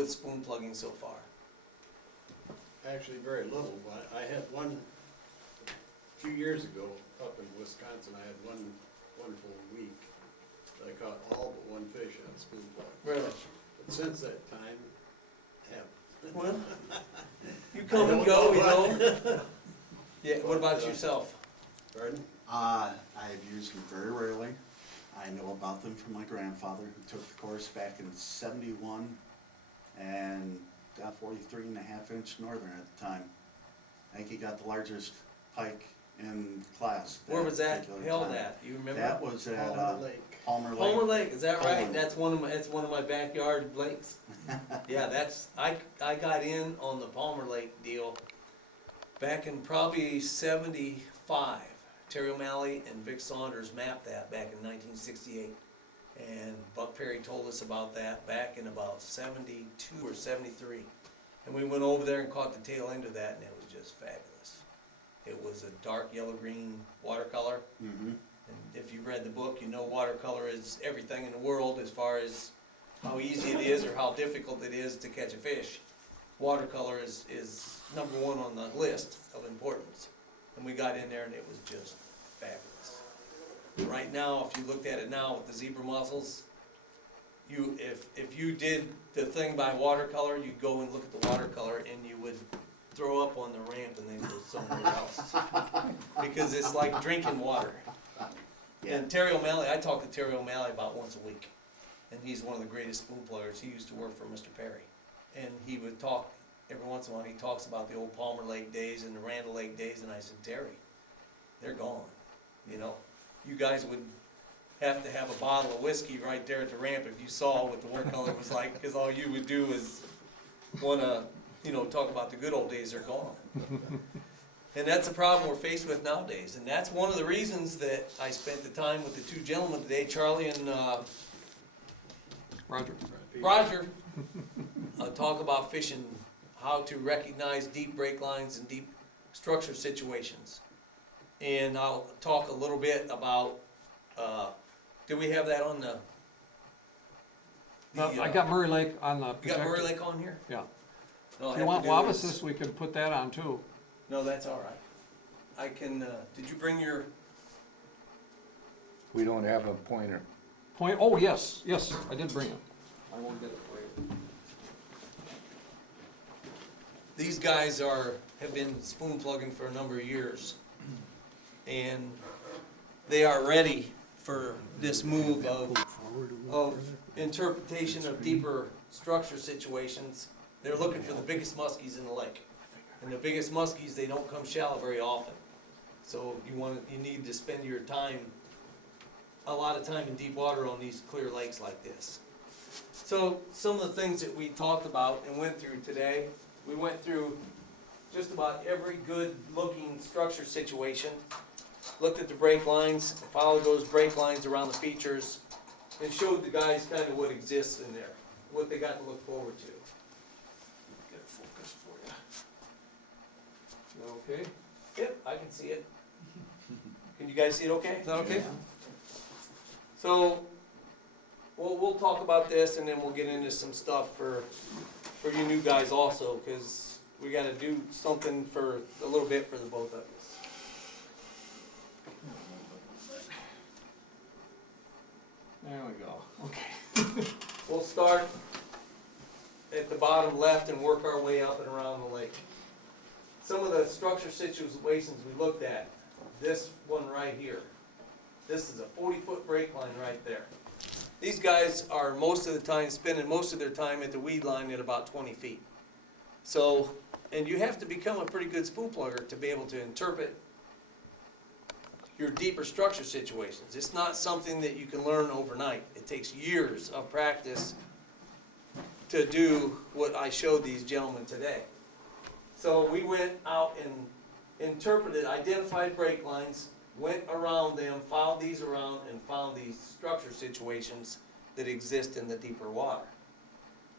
with spoon plugging so far? Actually, very little, but I had one, a few years ago, up in Wisconsin, I had one wonderful week. I caught all but one fish on spoon plug. Really? But since that time, I haven't. Well, you come and go, you know? Yeah, what about yourself? Pardon? I've used them very rarely. I know about them from my grandfather who took the course back in '71 and got 43.5-inch Northern at the time. I think he got the largest pike in class. Where was that particular held time. at? You remember? That was at Palmer Lake. Palmer Lake. Palmer Lake, is that right? Palmer. That's one of my backyard lakes. Yeah, I got in on the Palmer Lake deal back in probably '75. Terry O'Malley and Vic Saunders mapped that back in 1968. And Buck Perry told us about that back in about '72 or '73. And we went over there and caught the tail end of that, and it was just fabulous. It was a dark yellow-green watercolor. Mm-hmm. And if you read the book, you know watercolor is everything in the world as far as how easy it is or how difficult it is to catch a fish. Watercolor is number one on the list of importance. And we got in there and it was just fabulous. Right now, if you looked at it now with the zebra mussels, if you did the thing by watercolor, you'd go and look at the watercolor and you would throw up on the ramp and then go somewhere else. Because it's like drinking water. Yeah. And Terry O'Malley, I talk to Terry O'Malley about once a week. And he's one of the greatest spoon pluggers. He used to work for Mr. Perry. And he would talk, every once in a while, he talks about the old Palmer Lake days and the Randall Lake days. And I said, Terry, they're gone. You know, you guys would have to have a bottle of whiskey right there at the ramp if you saw what the watercolor was like, because all you would do is want to, you know, talk about the good old days are gone. And that's a problem we're faced with nowadays. And that's one of the reasons that I spent the time with the two gentlemen today, Charlie and Roger, talk about fishing, how to recognize deep break lines and deep structure situations. And I'll talk a little bit about, do we have that on the I got Murray Lake on the you got projector. Murray Lake on here? Yeah. No, I If you have want to do is- Wabasis, we can put that on too. No, that's all right. I can, did you bring your, We don't have a pointer. Oh, yes, I did bring it. I will get it for you. these guys have been spoon plugging for a number of years. And they are ready for this move of interpretation of deeper structure situations. They're looking for the biggest muskies in the lake. And the biggest muskies, they don't come shallow very often. So you need to spend your time, a lot of time in deep water on these clear lakes like this. So some of the things that we talked about and went through today, we went through just about every good looking structure situation, looked at the break lines, followed those break lines around the features, and showed the guys kind of what exists in there, what they got to look forward to. Get it focused for you. Okay, Yep, I can see it. Can you guys see it okay? is that okay? So, we'll talk about this and then we'll get into some stuff for you new guys also, because we gotta do something for a little bit for the both of us. There we go, okay. We'll start at the bottom left and work our way up and around the lake. Some of the structure situations we looked at, this one right here. This is a 40-foot break line right there. These guys are most of the time spending most of their time at the weed line at about 20 feet. So, and you have to become a pretty good spoon plugger to be able to interpret your deeper structure situations. It's not something that you can learn overnight. It takes years of practice to do what I showed these gentlemen today. So we went out and interpreted, identified break lines, went around them, followed these around, and found these structure situations that exist in the deeper water.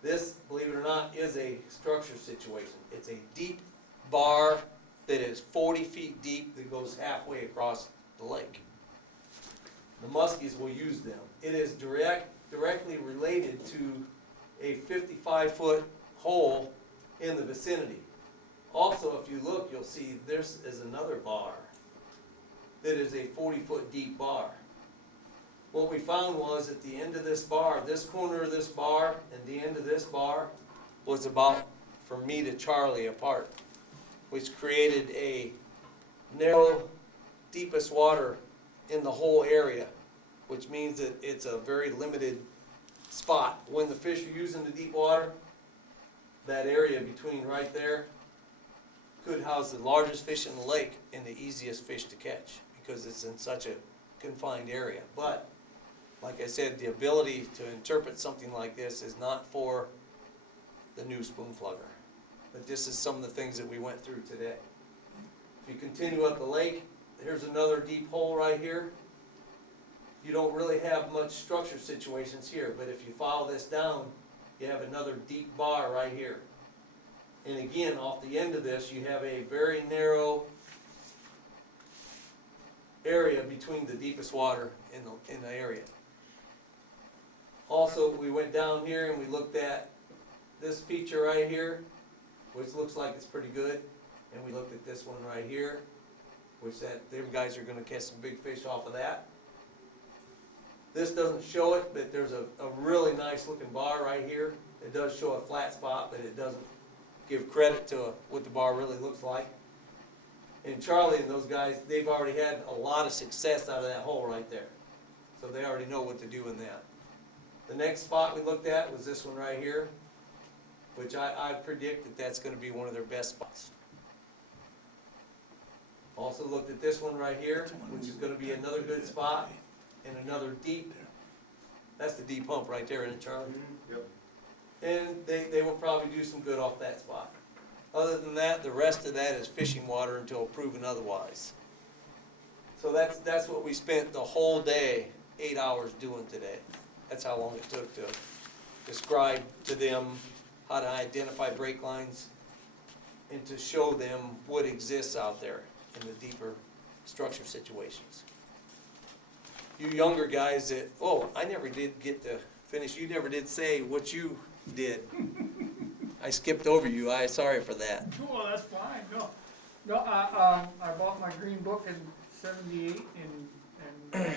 This, believe it or not, is a structure situation. It's a deep bar that is 40 feet deep that goes halfway across the lake. The muskies will use them. It is directly related to a 55-foot hole in the vicinity. Also, if you look, you'll see this is another bar that is a 40-foot deep bar. What we found was at the end of this bar, this corner of this bar and the end of this bar was about from me to Charlie apart, which created a narrow, deepest water in the whole area, which means that it's a very limited spot. When the fish are using the deep water, that area between right there could house the largest fish in the lake and the easiest fish to catch because it's in such a confined area. But, like I said, the ability to interpret something like this is not for the new spoon plugger. But this is some of the things that we went through today. If you continue up the lake, here's another deep hole right here. You don't really have much structure situations here, but if you follow this down, you have another deep bar right here. And again, off the end of this, you have a very narrow area between the deepest water in the area. Also, we went down here and we looked at this feature right here, which looks like it's pretty good. And we looked at this one right here, which them guys are gonna catch some big fish off of that. This doesn't show it, but there's a really nice looking bar right here. It does show a flat spot, but it doesn't give credit to what the bar really looks like. And Charlie and those guys, they've already had a lot of success out of that hole right there. So they already know what to do in that. The next spot we looked at was this one right here, which I predict that that's gonna be one of their best spots. Also looked at this one right here, which is gonna be another good spot and another deep. That's the deep hump right there, isn't it, Charlie? Yep. And they will probably do some good off that spot. Other than that, the rest of that is fishing water until proven otherwise. So that's what we spent the whole day, 8 hours doing today. That's how long it took to describe to them how to identify break lines and to show them what exists out there in the deeper structure situations. You younger guys that, oh, I never did get to finish, you never did say what you did. I skipped over you, sorry for that. No, that's fine, no, I bought my green book in '78 and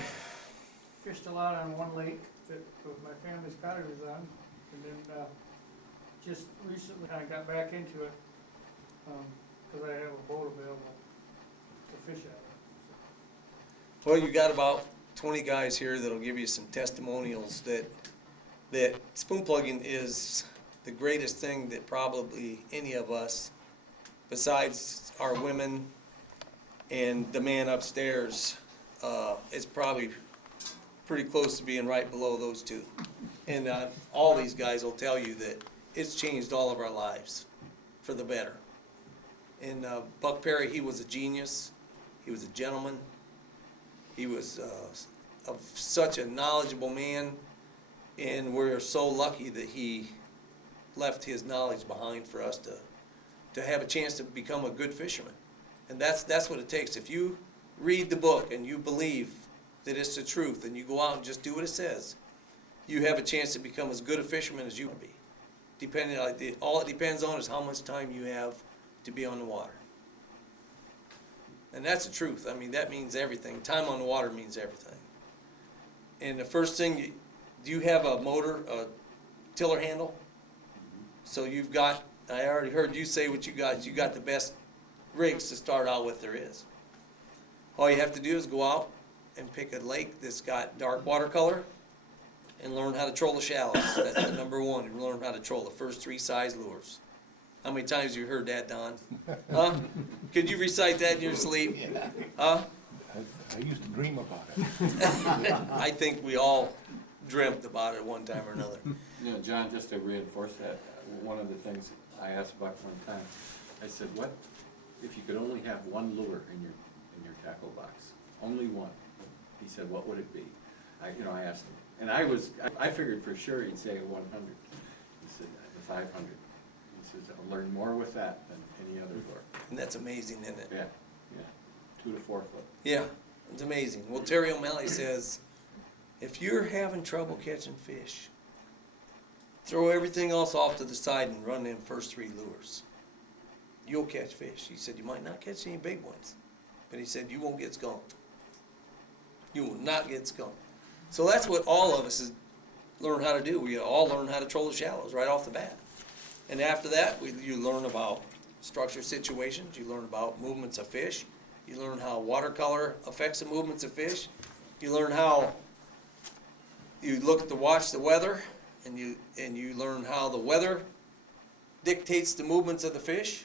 fished a lot on one lake that my family's cottage was on, and then, just recently I got back into it, cause I have a boat available to fish at. Well, you got about 20 guys here that'll give you some testimonials that spoon plugging is the greatest thing that probably any of us, besides our women and the man upstairs, is probably pretty close to being right below those two. And all these guys will tell you that it's changed all of our lives for the better. And Buck Perry, he was a genius. He was a gentleman. He was such a knowledgeable man, and we're so lucky that he left his knowledge behind for us to have a chance to become a good fisherman. And that's what it takes. If you read the book and you believe that it's the truth and you go out and just do what it says, you have a chance to become as good a fisherman as you can be. All it depends on is how much time you have to be on the water. And that's the truth. I mean, that means everything. Time on the water means everything. And the first thing, do you have a motor, a tiller handle? So you've got, I already heard you say what you got. You got the best rigs to start out with there is. All you have to do is go out and pick a lake that's got dark watercolor and learn how to troll the shallows. That's the number one. You learn how to troll the first 3 size lures. How many times have you heard that, Don? Huh? Could you recite that in your sleep? Yeah. Huh? I used to dream about it. I think we all dreamt about it one time or another. You know, John, just to reinforce that, one of the things I asked Buck one time, I said, what if you could only have one lure in your tackle box? Only one. He said, what would it be? I asked him. And I figured for sure he'd say 100. He said, 500. He says, I'll learn more with that than any other lure. And that's amazing, isn't it? Yeah, 2 to 4 foot. Yeah, it's amazing. Well, Terry O'Malley says, if you're having trouble catching fish, throw everything else off to the side and run them first 3 lures. You'll catch fish. He said, you might not catch any big ones, but he said, you won't get skunked. You will not get skunked. So that's what all of us is learn how to do. We all learn how to troll the shallows right off the bat. And after that, you learn about structure situations, you learn about movements of fish, you learn how watercolor affects the movements of fish, you learn how you watch the weather, and you learn how the weather dictates the movements of the fish.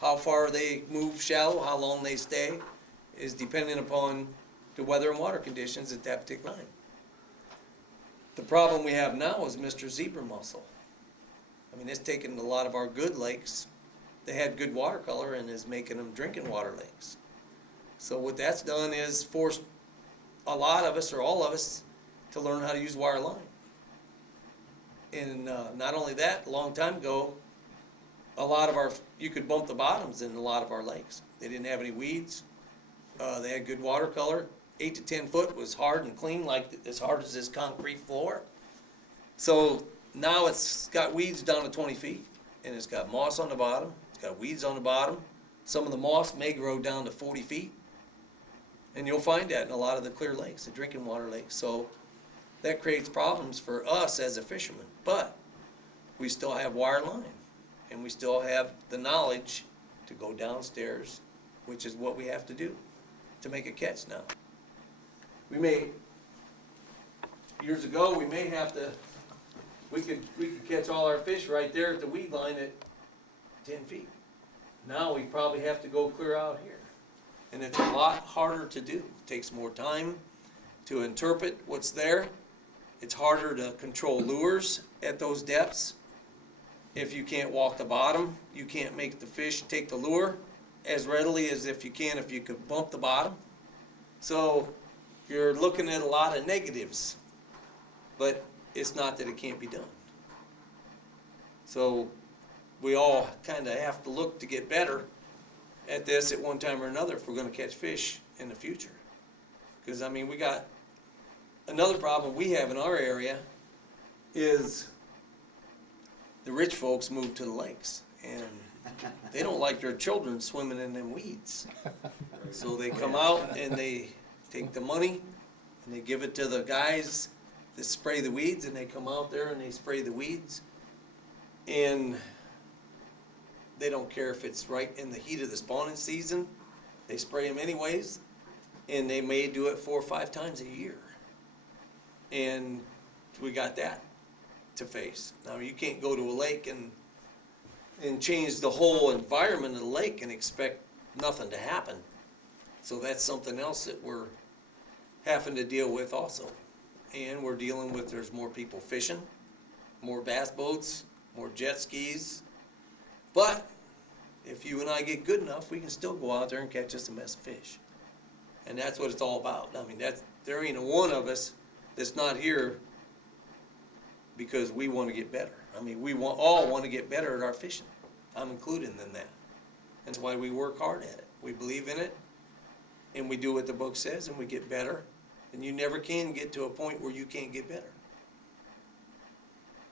How far they move shallow, how long they stay, is dependent upon the weather and water conditions at that particular time. The problem we have now is Mr. Zebra Mussel. I mean, it's taken a lot of our good lakes, they had good watercolor, and is making them drinking water lakes. So what that's done is forced a lot of us, or all of us, to learn how to use wire line. And not only that, a long time ago, you could bump the bottoms in a lot of our lakes. They didn't have any weeds. They had good watercolor. 8 to 10 foot was hard and clean, like as hard as this concrete floor. So now it's got weeds down to 20 feet, and it's got moss on the bottom. It's got weeds on the bottom. Some of the moss may grow down to 40 feet. And you'll find that in a lot of the clear lakes, the drinking water lakes. So that creates problems for us as a fisherman. But we still have wire line, and we still have the knowledge to go downstairs, which is what we have to do to make a catch now. Years ago, we could catch all our fish right there at the weed line at 10 feet. Now we probably have to go clear out here. And it's a lot harder to do. It takes more time to interpret what's there. It's harder to control lures at those depths. If you can't walk the bottom, you can't make the fish take the lure as readily as if you could bump the bottom. So you're looking at a lot of negatives, but it's not that it can't be done. So we all kind of have to look to get better at this at one time or another if we're going to catch fish in the future. Because, I mean, we got another problem we have in our area is the rich folks move to the lakes, and they don't like their children swimming in them weeds. So they come out and they take the money and they give it to the guys that spray the weeds, and they come out there and they spray the weeds, and they don't care if it's right in the heat of the spawning season. They spray them anyways, and they may do it 4 or 5 times a year. And we got that to face. Now, you can't go to a lake and change the whole environment of the lake and expect nothing to happen. So that's something else that we're having to deal with also. And we're dealing with, there's more people fishing, more bass boats, more jet skis. But if you and I get good enough, we can still go out there and catch us a mess of fish. And that's what it's all about. I mean, there ain't a one of us that's not here because we want to get better. I mean, all want to get better at our fishing. I'm included in that. That's why we work hard at it. We believe in it, and we do what the book says, and we get better. And you never can get to a point where you can't get better.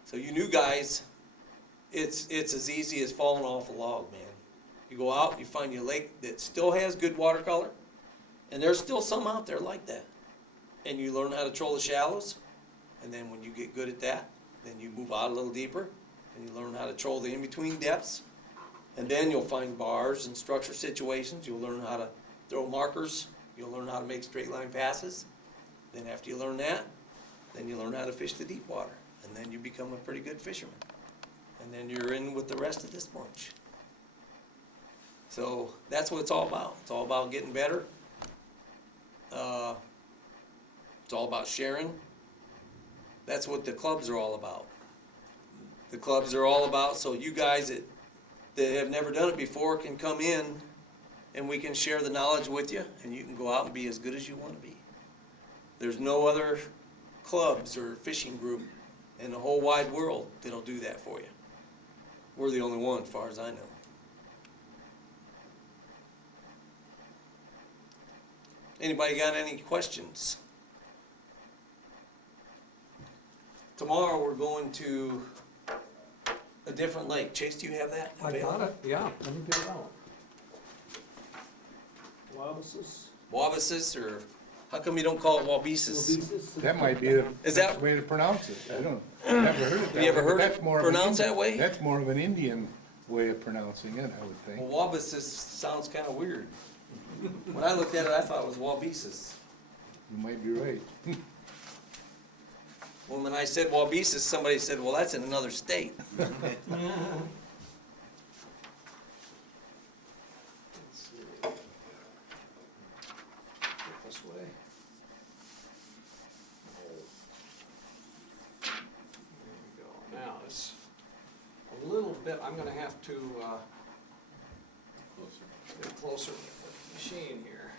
So you new guys, it's as easy as falling off a log, man. You go out, you find your lake that still has good watercolor, and there's still some out there like that. And you learn how to troll the shallows, and then when you get good at that, then you move out a little deeper, and you learn how to troll the in-between depths, and then you'll find bars and structure situations. You'll learn how to throw markers. You'll learn how to make straight line passes. Then after you learn that, then you learn how to fish the deep water, and then you become a pretty good fisherman. And then you're in with the rest of this bunch. So that's what it's all about. It's all about getting better. It's all about sharing. That's what the clubs are all about. The clubs are all about so you guys that have never done it before can come in, and we can share the knowledge with you, and you can go out and be as good as you want to be. There's no other clubs or fishing group in the whole wide world that'll do that for you. We're the only one, as far as I know. Anybody got any questions? Tomorrow we're going to a different lake. Chase, do you have that? I got it, yeah, let me get it out. Wabasis, or how come you don't call it Wabasis? That might be the Is that- best way to pronounce it. I don't, never heard it that way. You ever but heard that's it more of an pronounced Indian- that way? That's more of an Indian way of pronouncing it, I would think. Well, Wabasis sounds kinda weird. When I looked at it, I thought it was Wabasis. You might be right. Well, when I said Wabasis, somebody said, well, that's in another state. Let's see. Get this way. There we go. Now, it's a little bit, I'm gonna have to, get closer with the machine here.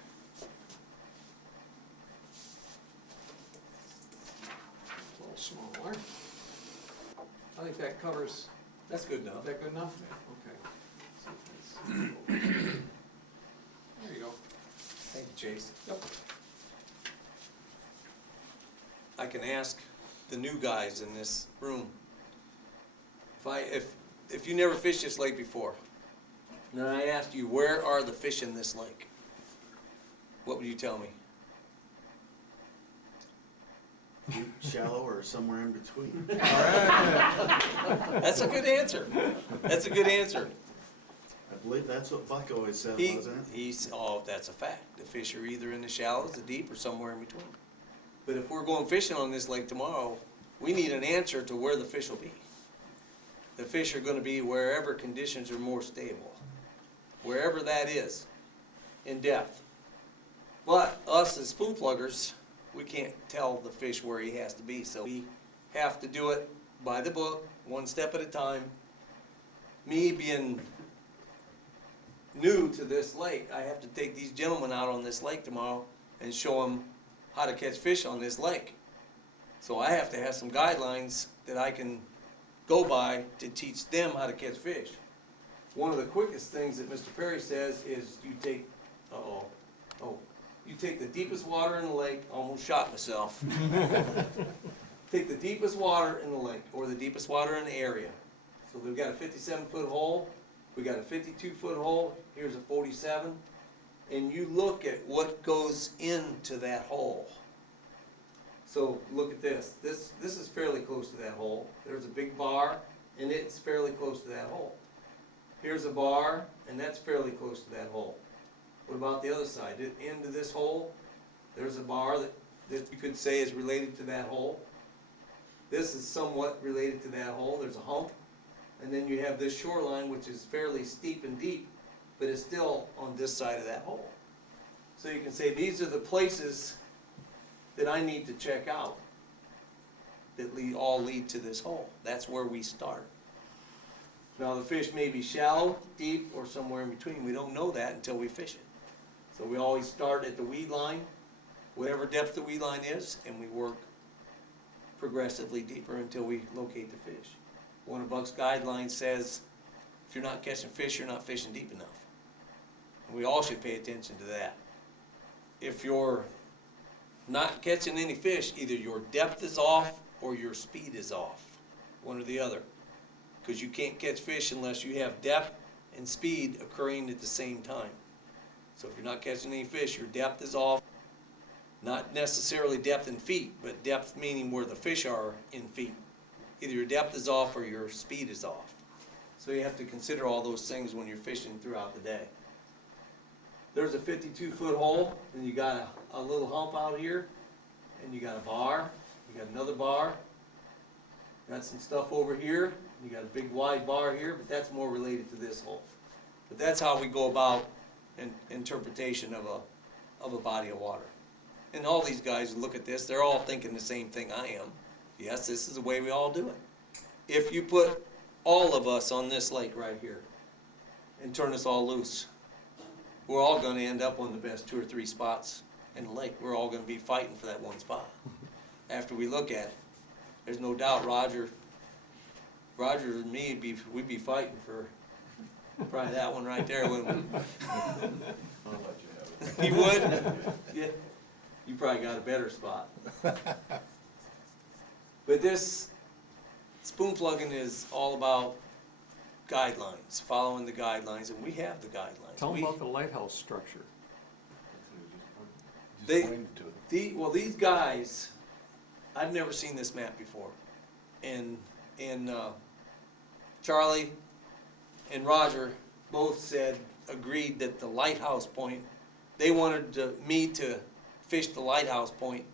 A little smaller. I think that covers, That's good enough. is that good enough? Okay. There you go. Thank you, Chase. Yep. I can ask the new guys in this room, if you never fished this lake before, and I asked you, where are the fish in this lake? What would you tell me? Deep, shallow, or somewhere in between. That's a good answer. That's a good answer. I believe that's what Buck always said, He, wasn't it? he's, oh, that's a fact. The fish are either in the shallows, the deep, or somewhere in between. But if we're going fishing on this lake tomorrow, we need an answer to where the fish will be. The fish are gonna be wherever conditions are more stable, wherever that is, in depth. But us as spoon pluggers, we can't tell the fish where he has to be, so we have to do it by the book, one step at a time. Me being new to this lake, I have to take these gentlemen out on this lake tomorrow and show them how to catch fish on this lake. So I have to have some guidelines that I can go by to teach them how to catch fish. One of the quickest things that Mr. Perry says is you take, you take the deepest water in the lake, almost shot myself. Take the deepest water in the lake, or the deepest water in the area. So we've got a 57-foot hole, we got a 52-foot hole, here's a 47, and you look at what goes into that hole. So look at this. This is fairly close to that hole. There's a big bar, and it's fairly close to that hole. Here's a bar, and that's fairly close to that hole. What about the other side? Into this hole, there's a bar that you could say is related to that hole. This is somewhat related to that hole. There's a hump. And then you have this shoreline, which is fairly steep and deep, but it's still on this side of that hole. So you can say these are the places that I need to check out that all lead to this hole. That's where we start. Now the fish may be shallow, deep, or somewhere in between. We don't know that until we fish it. So we always start at the weed line, whatever depth the weed line is, and we work progressively deeper until we locate the fish. One of Buck's guidelines says, if you're not catching fish, you're not fishing deep enough. And we all should pay attention to that. If you're not catching any fish, either your depth is off or your speed is off, one or the other. Because you can't catch fish unless you have depth and speed occurring at the same time. So if you're not catching any fish, your depth is off. Not necessarily depth in feet, but depth meaning where the fish are in feet. Either your depth is off or your speed is off. So you have to consider all those things when you're fishing throughout the day. There's a 52-foot hole, and you got a little hump out here, and you got a bar, you got another bar, got some stuff over here, you got a big wide bar here, but that's more related to this hole. But that's how we go about an interpretation of a body of water. And all these guys look at this, they're all thinking the same thing I am. Yes, this is the way we all do it. If you put all of us on this lake right here and turn us all loose, we're all gonna end up on the best 2 or 3 spots in the lake. We're all gonna be fighting for that one spot. After we look at it, there's no doubt Roger and me, we'd be fighting for probably that one right there, wouldn't we? I'll let you have it. You would? Yeah. You probably got a better spot. But this spoon plugging is all about guidelines, following the guidelines, and we have the guidelines. Tell them We- about the lighthouse structure. They- Just pointed to it. Well, these guys, I've never seen this map before. And Charlie and Roger both agreed that the lighthouse point, they wanted me to fish the lighthouse point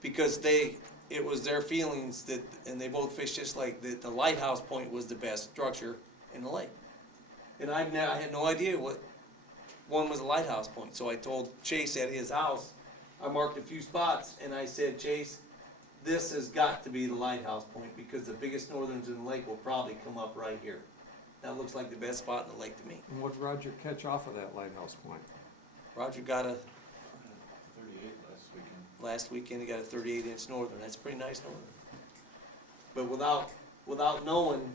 because it was their feelings that, and they both fished just like, that the lighthouse point was the best structure in the lake. And I had no idea what one was a lighthouse point, so I told Chase at his house, I marked a few spots, and I said, Chase, this has got to be the lighthouse point, because the biggest northerns in the lake will probably come up right here. That looks like the best spot in the lake to me. And what did Roger catch off of that lighthouse point? Roger got 38 last weekend he got a 38-inch northern, that's a pretty nice northern. But without knowing,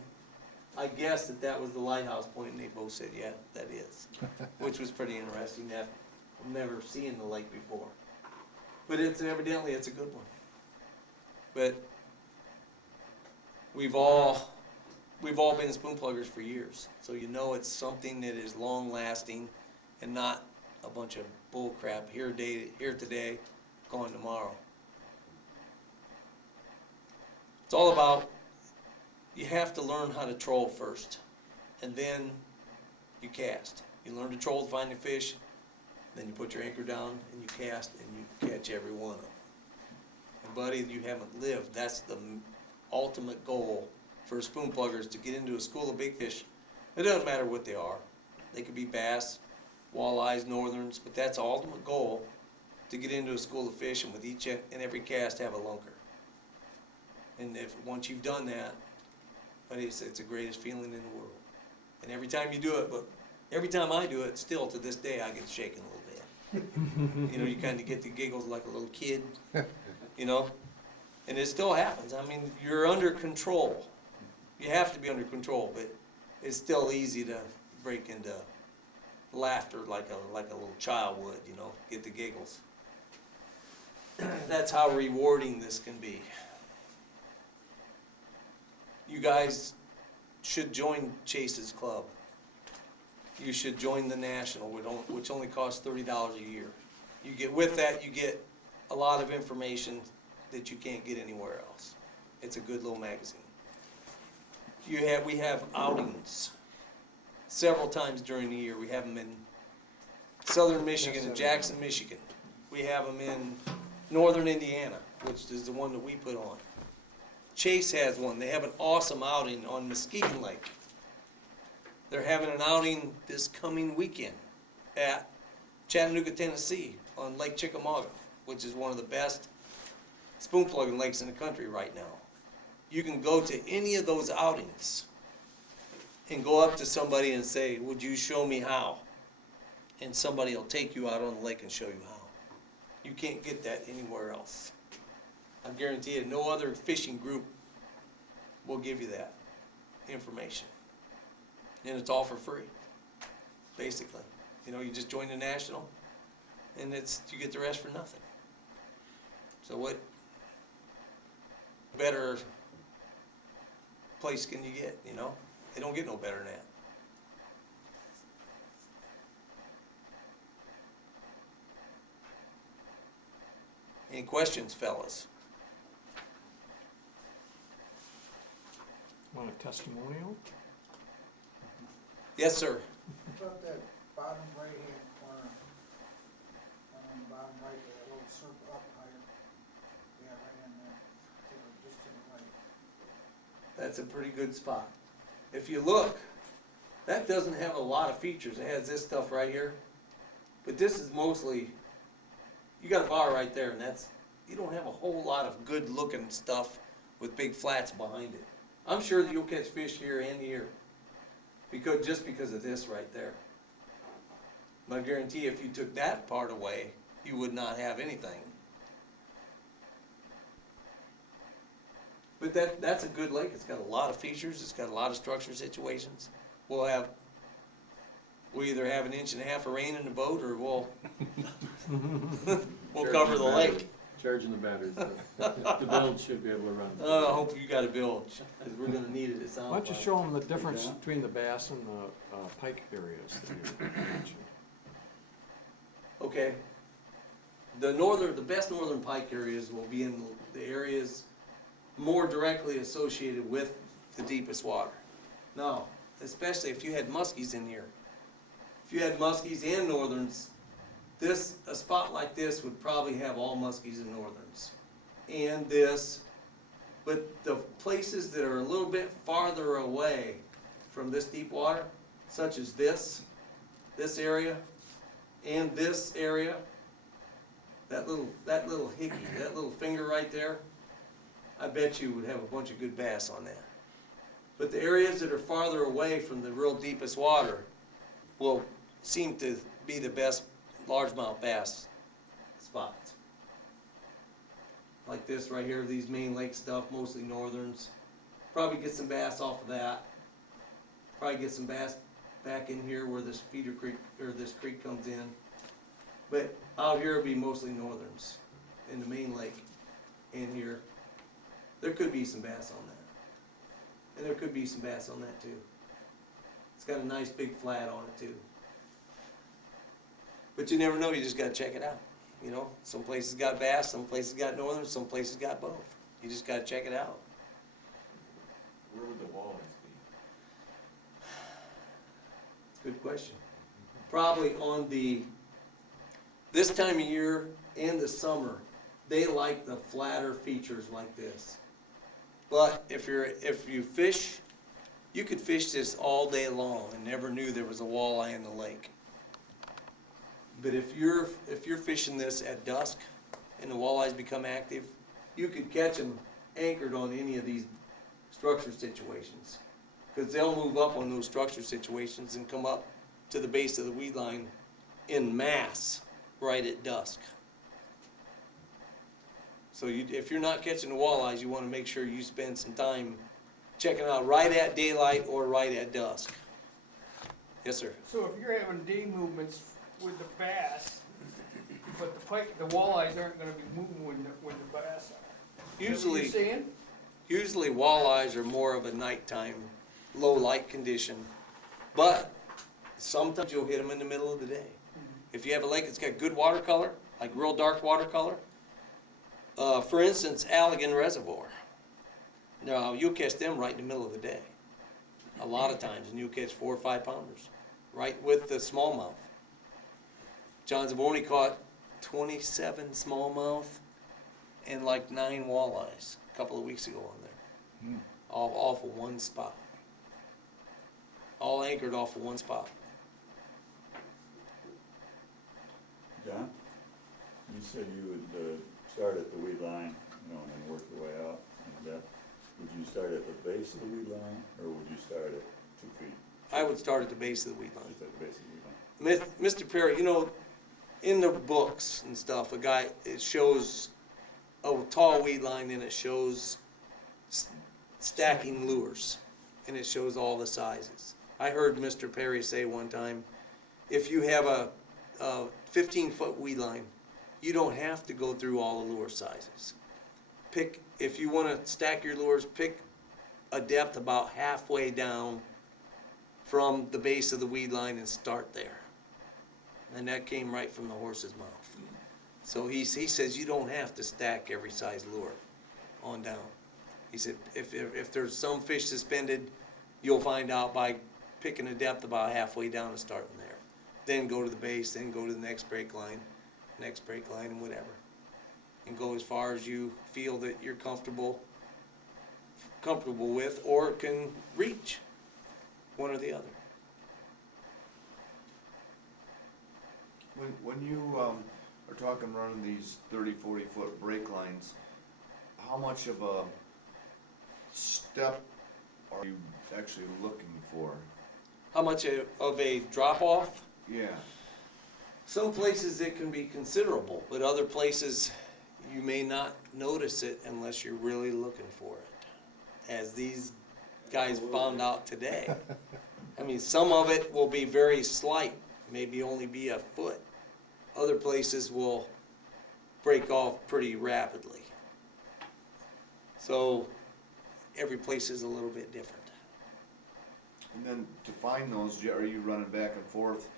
I guessed that was the lighthouse point, and they both said, yeah, that is. Which was pretty interesting, that I've never seen the lake before. But evidently it's a good one. But we've all been spoon pluggers for years, so you know it's something that is long lasting and not a bunch of bull crap, here today, gone tomorrow. It's all about, you have to learn how to troll first, and then you cast. You learn to troll to find the fish, then you put your anchor down and you cast and you catch every one of them. And buddy, you haven't lived. That's the ultimate goal for spoon pluggers, to get into a school of big fish. It doesn't matter what they are. They could be bass, walleyes, northerns, but that's the ultimate goal, to get into a school of fish and with each and every cast have a lunker. And once you've done that, buddy, it's the greatest feeling in the world. And every time you do it, but every time I do it, still to this day, I get shaken a little bit. You know, you kind of get the giggles like a little kid, you know? And it still happens. I mean, you're under control. You have to be under control, but it's still easy to break into laughter like a little child would, you know, get the giggles. That's how rewarding this can be. You guys should join Chase's club. You should join the National, which only costs $30 a year. With that, you get a lot of information that you can't get anywhere else. It's a good little magazine. We have outings several times during the year. We have them in southern Michigan and Jackson, Michigan. We have them in northern Indiana, which is the one that we put on. Chase has one. They have an awesome outing on Muskegon Lake. They're having an outing this coming weekend at Chattanooga, Tennessee on Lake Chickamauga, which is one of the best spoon plugging lakes in the country right now. You can go to any of those outings and go up to somebody and say, would you show me how? And somebody will take you out on the lake and show you how. You can't get that anywhere else. I guarantee you, no other fishing group will give you that information. And it's all for free, basically. You know, you just join the National, and you get the rest for nothing. So what better place can you get, you know? They don't get no better than that. Any questions, fellas? Want a testimonial? Yes, sir. About that bottom right-hand corner, on the bottom right, that little circle up higher. Yeah, right in there, just to the right. That's a pretty good spot. If you look, that doesn't have a lot of features. It has this stuff right here. But this is mostly, you got a bar right there, and you don't have a whole lot of good looking stuff with big flats behind it. I'm sure that you'll catch fish here and here, just because of this right there. But I guarantee you, if you took that part away, you would not have anything. But that's a good lake. It's got a lot of features. It's got a lot of structure situations. We'll either have 1.5 inches of rain in the boat, or we'll cover the lake. charging the batteries. The build should be able to run. I hope you got a bill, because we're gonna need it, it sounds Why don't you like. show them the difference between the bass and the pike areas that you mentioned? Okay. The best northern pike areas will be in the areas more directly associated with the deepest water. Now, especially if you had muskies in here. If you had muskies and northerns, a spot like this would probably have all muskies and northerns. And this, but the places that are a little bit farther away from this deep water, such as this area, and this area, that little hickey, that little finger right there, I bet you would have a bunch of good bass on that. But the areas that are farther away from the real deepest water will seem to be the best largemouth bass spots. Like this right here, these main lake stuff, mostly northerns. Probably get some bass off of that. Probably get some bass back in here where this feeder creek, or this creek comes in. But out here it'll be mostly northerns in the main lake. In here, there could be some bass on that. And there could be some bass on that too. It's got a nice big flat on it too. But you never know, you just gotta check it out. You know, some places got bass, some places got northern, some places got both. You just gotta check it out. Where would the walleyes be? Good question. Probably on this time of year and the summer, they like the flatter features like this. But if you fish, you could fish this all day long and never knew there was a walleye in the lake. But if you're fishing this at dusk and the walleyes become active, you could catch them anchored on any of these structure situations. Because they'll move up on those structure situations and come up to the base of the weed line in mass right at dusk. So if you're not catching the walleyes, you want to make sure you spend some time checking out right at daylight or right at dusk. Yes, sir. So if you're having day movements with the bass, but the walleyes aren't gonna be moving when the bass are. Is that what you're saying? Usually walleyes are more of a nighttime, low light condition, but sometimes you'll hit them in the middle of the day. If you have a lake that's got good watercolor, like real dark watercolor, for instance, Allegan Reservoir. Now, you'll catch them right in the middle of the day, a lot of times, and you'll catch 4 or 5 pounders, right with the smallmouth. John Zaborni caught 27 smallmouth and like 9 walleyes a couple of weeks ago on there. All off of one spot. All anchored off of one spot. John, you said you would start at the weed line, and then work your way out. And would you start at the base of the weed line, or would you start at 2 feet? I would start at the base of the weed line. Just at the base of the weed line. Mr. Perry, in the books and stuff, it shows a tall weed line and it shows stacking lures and it shows all the sizes. I heard Mr. Perry say one time, if you have a 15-foot weed line, you don't have to go through all the lure sizes. If you want to stack your lures, pick a depth about halfway down from the base of the weed line and start there. And that came right from the horse's mouth. So he says you don't have to stack every size lure on down. He said if there's some fish suspended, you'll find out by picking a depth about halfway down and starting there. Then go to the base, then go to the next break line, and whatever. And go as far as you feel that you're comfortable with or can reach, one or the other. When you are talking running these 30, 40-foot break lines, how much of a step are you actually looking for? How much of a drop-off? Yeah. Some places it can be considerable, but other places you may not notice it unless you're really looking for it, as these guys found out today. I mean, some of it will be very slight, maybe only be a foot. Other places will break off pretty rapidly. So every place is a little bit different. And then to find those, are you running back and forth,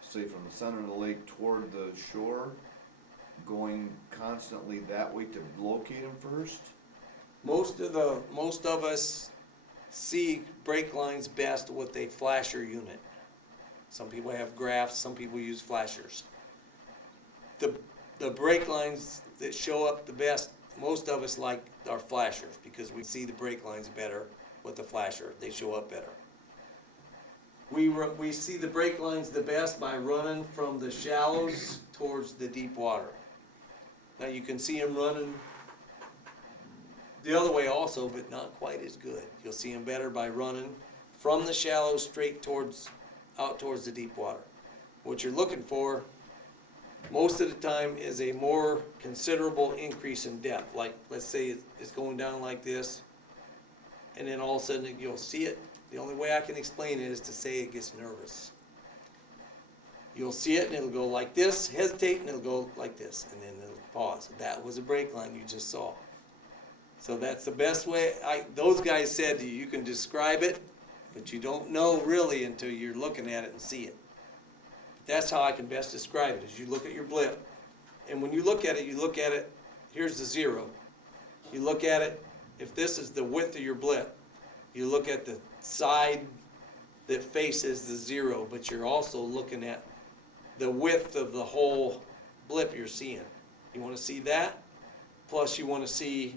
say from the center of the lake toward the shore, going constantly that way to locate them first? Most of us see break lines best with a flasher unit. Some people have graphs, some people use flashers. The break lines that show up the best, most of us like our flashers because we see the break lines better with the flasher. They show up better. We see the break lines the best by running from the shallows towards the deep water. Now you can see them running the other way also, but not quite as good. You'll see them better by running from the shallows straight out towards the deep water. What you're looking for most of the time is a more considerable increase in depth. Like, let's say it's going down like this, and then all of a sudden you'll see it. The only way I can explain it is to say it gets nervous. You'll see it and it'll go like this, hesitate, and it'll go like this, and then it'll pause. That was a break line you just saw. So that's the best way. Those guys said to you, you can describe it, but you don't know really until you're looking at it and see it. That's how I can best describe it, is you look at your blip, and when you look at it, here's the zero. You look at it, if this is the width of your blip, you look at the side that faces the zero, but you're also looking at the width of the whole blip you're seeing. You want to see that, plus you want to see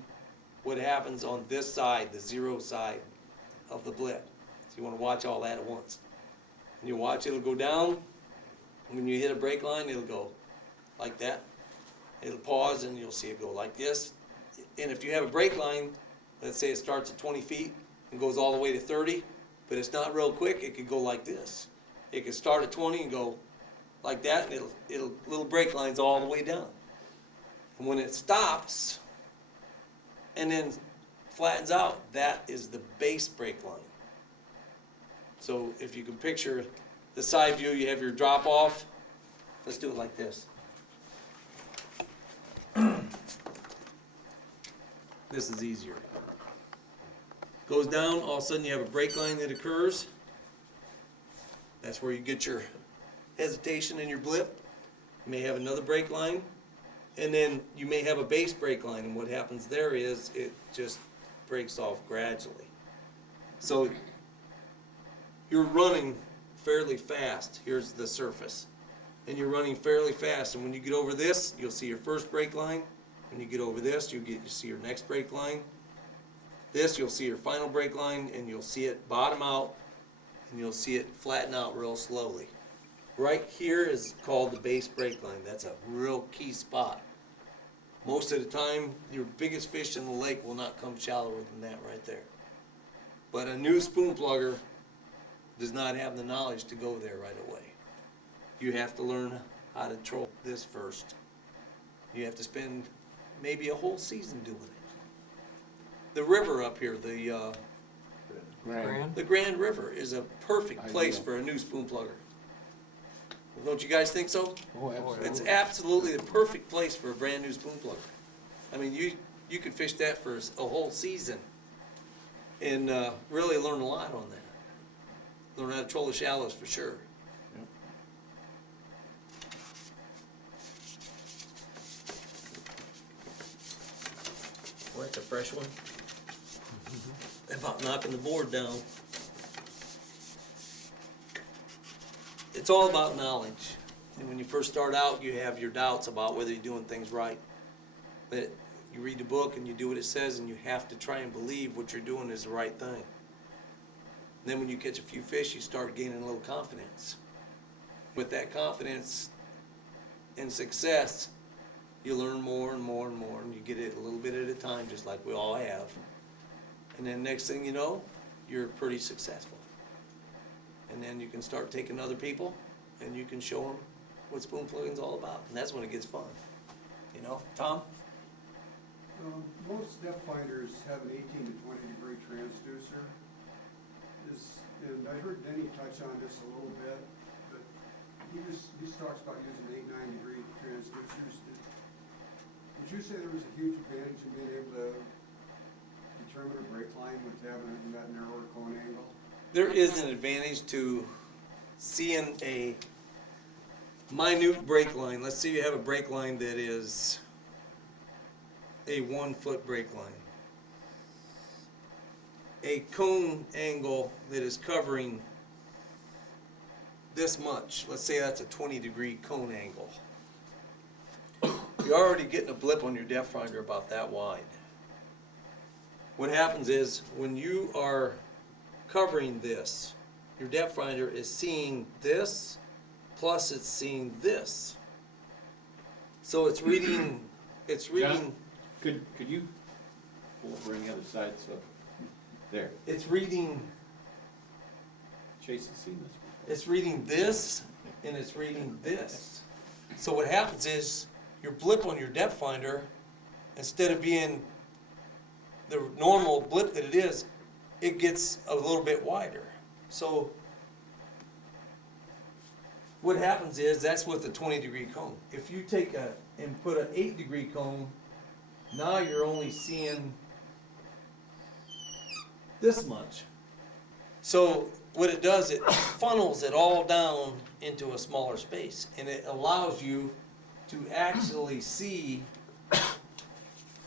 what happens on this side, the zero side of the blip. So you want to watch all that at once. And you watch, it'll go down. When you hit a break line, it'll go like that. It'll pause and you'll see it go like this. And if you have a break line, let's say it starts at 20 feet and goes all the way to 30, but it's not real quick, it could go like this. It could start at 20 and go like that, and it'll little break lines all the way down. And when it stops and then flattens out, that is the base break line. So if you can picture the side view, you have your drop off. Let's do it like this. This is easier. Goes down, all of a sudden you have a break line that occurs. That's where you get your hesitation in your blip. You may have another break line, and then you may have a base break line, and what happens there is it just breaks off gradually. So you're running fairly fast. Here's the surface. And you're running fairly fast, and when you get over this, you'll see your first break line. When you get over this, you see your next break line. This, you'll see your final break line, and you'll see it bottom out, and you'll see it flatten out real slowly. Right here is called the base break line. That's a real key spot. Most of the time, your biggest fish in the lake will not come shallower than that right there. But a new spoon plugger does not have the knowledge to go there right away. You have to learn how to troll this first. You have to spend maybe a whole season doing it. The river up here, the Grand River, is a perfect place for a new spoon plugger. Don't you guys think so? Oh, absolutely. It's absolutely the perfect place for a brand new spoon plugger. I mean, you could fish that for a whole season and really learn a lot on that. Learn how to troll the shallows for sure. Well, that's a fresh one. About knocking the board down. It's all about knowledge. And when you first start out, you have your doubts about whether you're doing things right. But you read the book and you do what it says, and you have to try and believe what you're doing is the right thing. And then when you catch a few fish, you start gaining a little confidence. With that confidence and success, you learn more and more and more, and you get it a little bit at a time, just like we all have. And then next thing you know, you're pretty successful. And then you can start taking other people, and you can show them what spoon plugging's all about. And that's when it gets fun. You know, Tom? Most depth finders have an 18 to 20 degree transducer. And I heard Denny touch on this a little bit, but he talks about using 8-9 degree transducers. Did you say there was a huge advantage in being able to determine a break line with having that narrower cone angle? There is an advantage to seeing a minute break line. Let's say you have a break line that is a 1 foot break line. A cone angle that is covering this much, let's say that's a 20-degree cone angle. You're already getting a blip on your depth finder about that wide. What happens is when you are covering this, your depth finder is seeing this, plus it's seeing this. So it's reading, John, could you pull over on the other side, so, there, it's reading, Chase has seen this before. it's reading this, and it's reading this. So what happens is, your blip on your depth finder, instead of being the normal blip that it is, it gets a little bit wider. So what happens is, that's with a 20-degree cone. If you take and put an 8-degree cone, now you're only seeing this much. So what it does, it funnels it all down into a smaller space, and it allows you to actually see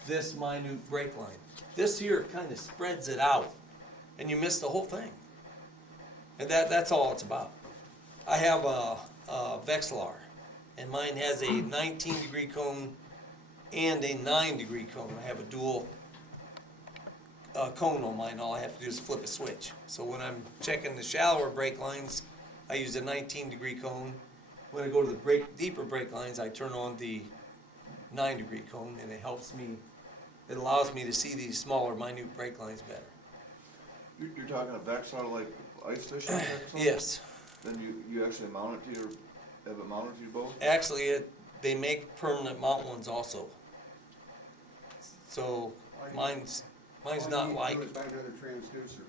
this minute break line. This here kind of spreads it out, and you miss the whole thing. And that's all it's about. I have a Vexilar, and mine has a 19-degree cone and a 9-degree cone. I have a dual cone on mine. All I have to do is flip a switch. So when I'm checking the shallower break lines, I use a 19-degree cone. When I go to the deeper break lines, I turn on the 9-degree cone, and it helps me, it allows me to see these smaller, minute break lines better. You're talking a Vexilar like ice fishing Vexilar? Yes. Then you actually mount it to your, have it mounted to your boat? Actually, they make permanent mount ones also. So mine's not like, All you need to do is buy another transducer.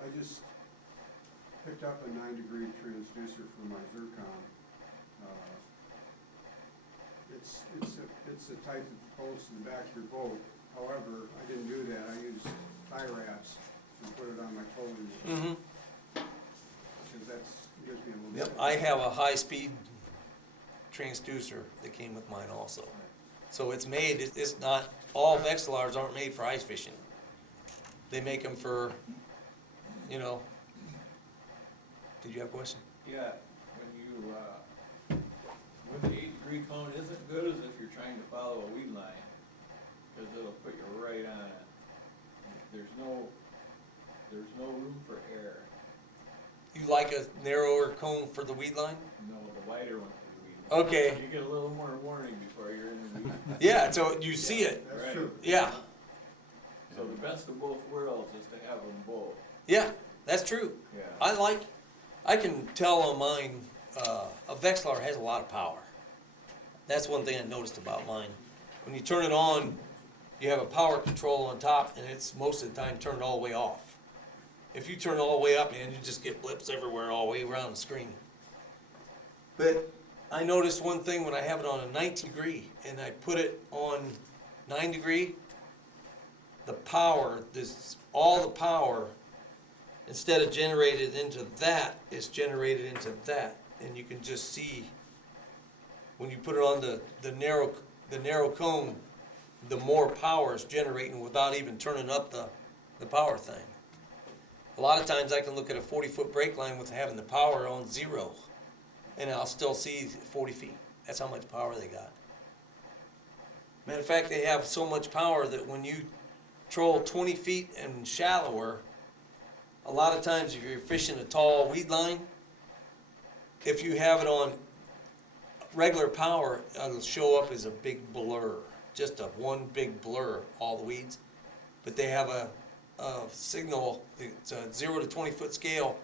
I just picked up a 9-degree transducer for my Zircon. It's the type that bolts to the back of your boat. However, I didn't do that. I used tie wraps and put it on my trolling. Because that's, gives me a little yep, bit. I have a high-speed transducer that came with mine also. So it's made, it's not, all Vexilars aren't made for ice fishing. They make them for, you know, did you have a question? Yeah, when the 8-degree cone isn't good as if you're trying to follow a weed line, because it'll put you right on it. There's no room for error. You like a narrower cone for the weed line? No, the wider one for the weed line. Okay. You get a little more warning before you're in the weed. Yeah, so you see it. That's Right. true. Yeah, So the best of both worlds is to have them both. yeah, that's true. Yeah. I can tell on mine, a Vexilar has a lot of power. That's one thing I noticed about mine. When you turn it on, you have a power control on top, and it's most of the time turned all the way off. If you turn it all the way up, man, you just get blips everywhere all the way around the screen. But I noticed one thing when I have it on a 19-degree, and I put it on 9-degree, the power, all the power, instead of generated into that, is generated into that. And you can just see, when you put it on the narrow cone, the more power is generating without even turning up the power thing. A lot of times I can look at a 40-foot break line with having the power on 0, and I'll still see 40 feet. That's how much power they got. Matter of fact, they have so much power that when you troll 20 feet and shallower, a lot of times if you're fishing a tall weed line, if you have it on regular power, it'll show up as a big blur, just one big blur, all the weeds. But they have a signal, it's a 0 to 20 foot scale,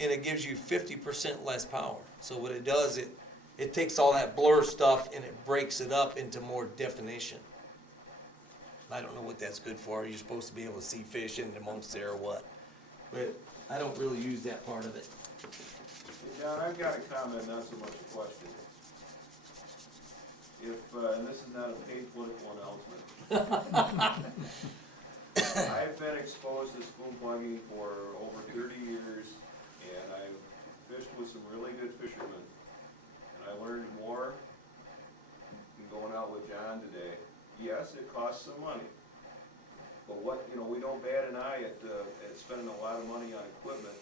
and it gives you 50% less power. So what it does, it takes all that blur stuff and it breaks it up into more definition. I don't know what that's good for. You're supposed to be able to see fish in amongst there or what. But I don't really use that part of it. Hey, John, I've got a comment, not so much a question. and this is not a paid political announcement. I've been exposed to spoon plugging for over 30 years, and I've fished with some really good fishermen. And I learned more than going out with John today. Yes, it costs some money. But we don't bat an eye at spending a lot of money on equipment.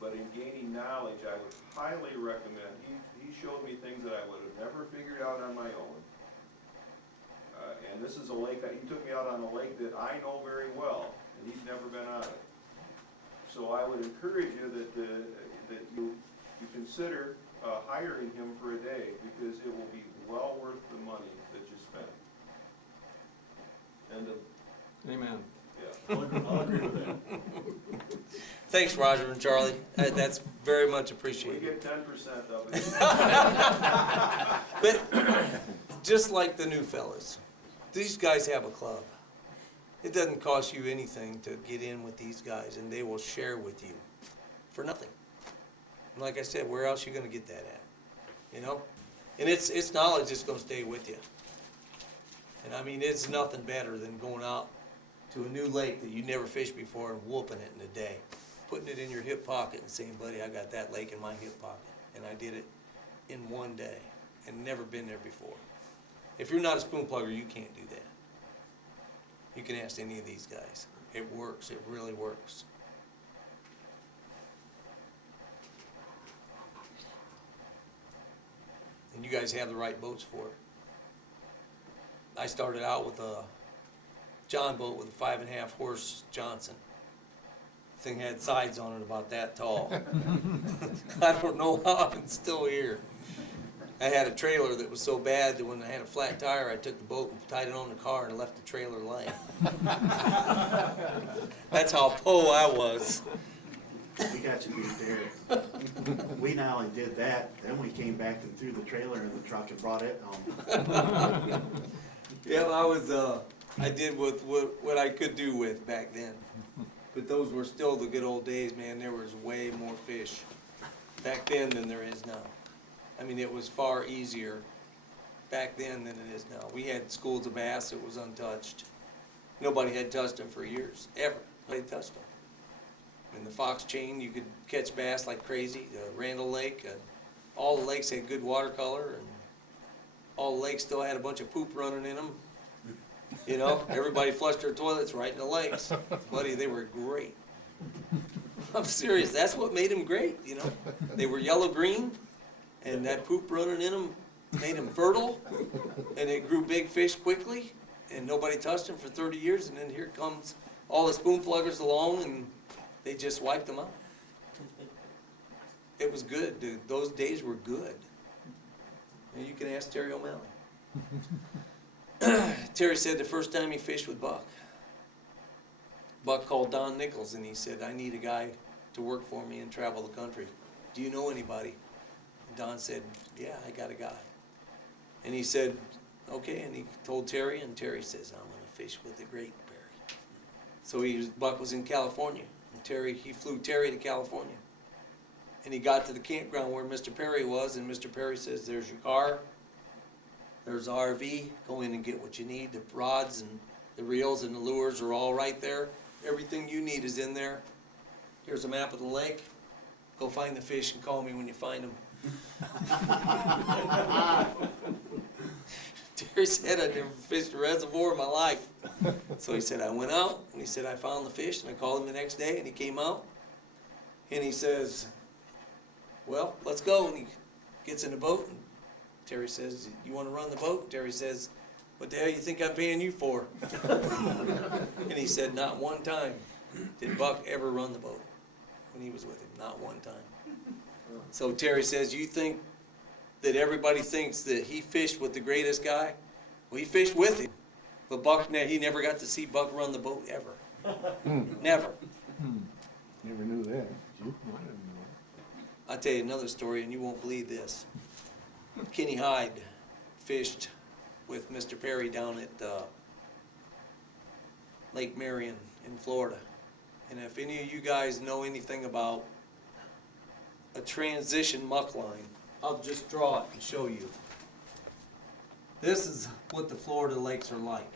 But in gaining knowledge, I would highly recommend, he showed me things that I would have never figured out on my own. And this is a lake, he took me out on a lake that I know very well, and he's never been on it. So I would encourage you that you consider hiring him for a day, because it will be well worth the money that you spend. End of, Amen. yeah. I'll agree with that. Thanks, Roger and Charlie. That's very much We appreciated. get 10% of it. But just like the new fellas, these guys have a club. It doesn't cost you anything to get in with these guys, and they will share with you for nothing. And like I said, where else are you gonna get that at? You know? And it's knowledge that's gonna stay with you. And I mean, it's nothing better than going out to a new lake that you never fished before and whooping it in a day. Putting it in your hip pocket and saying, buddy, I got that lake in my hip pocket. And I did it in one day and never been there before. If you're not a spoon plugger, you can't do that. You can ask any of these guys. It works, it really works. And you guys have the right boats for it. I started out with a John boat with a 5.5 horse Johnson. Thing had sides on it about that tall. I don't know how I'm still here. I had a trailer that was so bad that when I had a flat tire, I took the boat and tied it on the car and left the trailer laying. That's how po I was. We got you beat there. We not only did that, then we came back and threw the trailer in the truck and brought it home. Yeah, I did with what I could do with back then. But those were still the good old days, man. There was way more fish back then than there is now. I mean, it was far easier back then than it is now. We had schools of bass that was untouched. Nobody had touched them for years, ever. Nobody touched them. In the Fox chain, you could catch bass like crazy. Randall Lake, all the lakes had good watercolor, and all the lakes still had a bunch of poop running in them. You know, everybody flushed their toilets right in the lakes. Buddy, they were great. I'm serious, that's what made them great, you know. They were yellow-green, and that poop running in them made them fertile, and it grew big fish quickly, and nobody touched them for 30 years, and then here comes all the spoon pluggers along, and they just wiped them out. It was good, dude. Those days were good. And you can ask Terry O'Malley. Terry said the first time he fished with Buck called Don Nichols and he said, I need a guy to work for me and travel the country. Do you know anybody? And Don said, yeah, I got a guy. And he said, okay, and he told Terry, and Terry says, I'm gonna fish with the great Perry. So Buck was in California, and he flew Terry to California. And he got to the campground where Mr. Perry was, and Mr. Perry says, there's your car. There's the RV, go in and get what you need. The rods and the reels and the lures are all right there. Everything you need is in there. Here's a map of the lake. Go find the fish and call me when you find them. Terry said, I never fished a reservoir in my life. So he said, I went out, and he said, I found the fish, and I called him the next day, and he came out. And he says, well, let's go. And he gets in the boat, and Terry says, you want to run the boat? Terry says, what the hell you think I'm paying you for? And he said, not one time did Buck ever run the boat when he was with him, not one time. So Terry says, you think that everybody thinks that he fished with the greatest guy? Well, he fished with him, but Buck, he never got to see Buck run the boat ever. Never. Never knew that. Did you? I didn't know that. I'll tell you another story, and you won't believe this. Kenny Hyde fished with Mr. Perry down at Lake Marion in Florida. And if any of you guys know anything about a transition muck line, I'll just draw it and show you. This is what the Florida lakes are like.